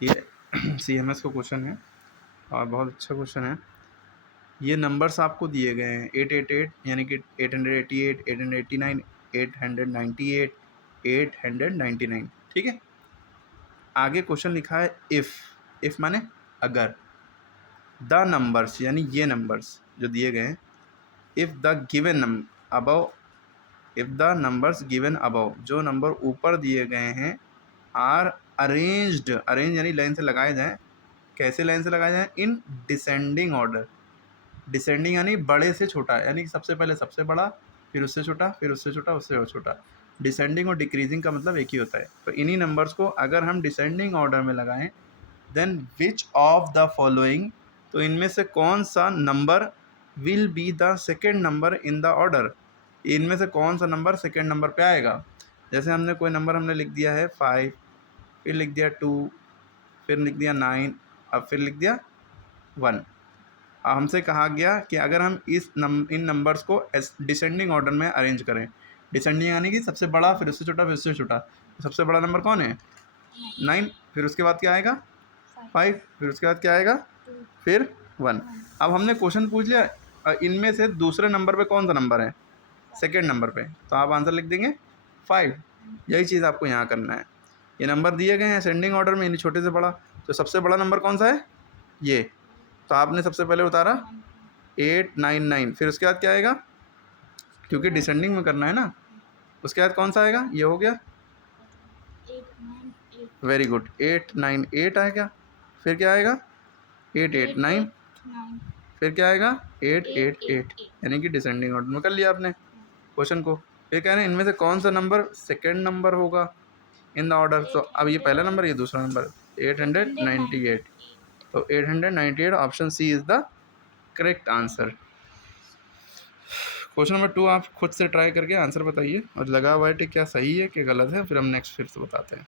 ये CMS का question है और बहुत अच्छा क्वेश्चन है। ये नंबर्स आपको दिए गए हैं 888 यानी कि 888, 889, 898, 899, ठीक है। आगे क्वेश्चन लिखा है इफ़ माने अगर, द नंबर्स यानी ये नंबर्स जो दिए गए हैं, if the given above, if the numbers given above, जो नंबर ऊपर दिए गए हैं, आर अरेंज्ड, अरेंज यानी लाइन से लगाए जाएँ। कैसे लाइन से लगाए जाएँ? In descending order. डिसेंडिंग यानी बड़े से छोटा, यानी सबसे पहले सबसे बड़ा, फिर उससे छोटा, फिर उससे छोटा, उससे और छोटा। डिसेंडिंग और डिक्रीजिंग का मतलब एक ही होता है। तो इन्हीं नंबर्स को अगर हम डिसेंडिंग ऑर्डर में लगाएं, then which of the following, तो इनमें से कौन सा number will be the second number in the order, इनमें से कौन सा नंबर सेकेंड नंबर पे आएगा। जैसे हमने कोई नंबर हमने लिख दिया है 5, फिर लिख दिया 2, फिर लिख दिया 9, अब फिर लिख दिया 1। हमसे कहा गया कि अगर हम इन नंबर्स को डिसेंडिंग ऑर्डर में अरेंज करें, डिसेंडिंग यानी कि सबसे बड़ा, फिर उससे छोटा, फिर उससे छोटा। सबसे बड़ा नंबर कौन है? 9, फिर उसके बाद क्या आएगा? 5, फिर उसके बाद क्या आएगा? फिर 1। अब हमने क्वेश्चन पूछ लिया इनमें से दूसरे नंबर पे कौन सा नंबर है, सेकेंड नंबर पे, तो आप आंसर लिख देंगे 5। यही चीज़ आपको यहाँ करना है। ये नंबर दिए गए हैं असेंडिंग ऑर्डर में, यानी छोटे से बड़ा, तो सबसे बड़ा नंबर कौन सा है? ये। तो आपने सबसे पहले उतारा 899, फिर उसके बाद क्या आएगा, क्योंकि डिसेंडिंग में करना है ना, उसके बाद कौन सा आएगा? ये हो गया, वेरी गुड, 898 आएगा। फिर क्या आएगा? 889, फिर क्या आएगा? 888, यानी कि डिसेंडिंग ऑर्डर में कर लिया आपने क्वेश्चन को। फिर कह रहे हैं इनमें से कौन सा नंबर सेकेंड नंबर होगा इन द ऑर्डर। तो अब ये पहला नंबर, ये दूसरा नंबर, 898। तो 898 option C is the correct answer. Question number 2 आप खुद से ट्राई करके आंसर बताइए और लगा हुआ है कि क्या सही है कि गलत है, फिर हम नेक्स्ट फिर से बताते हैं।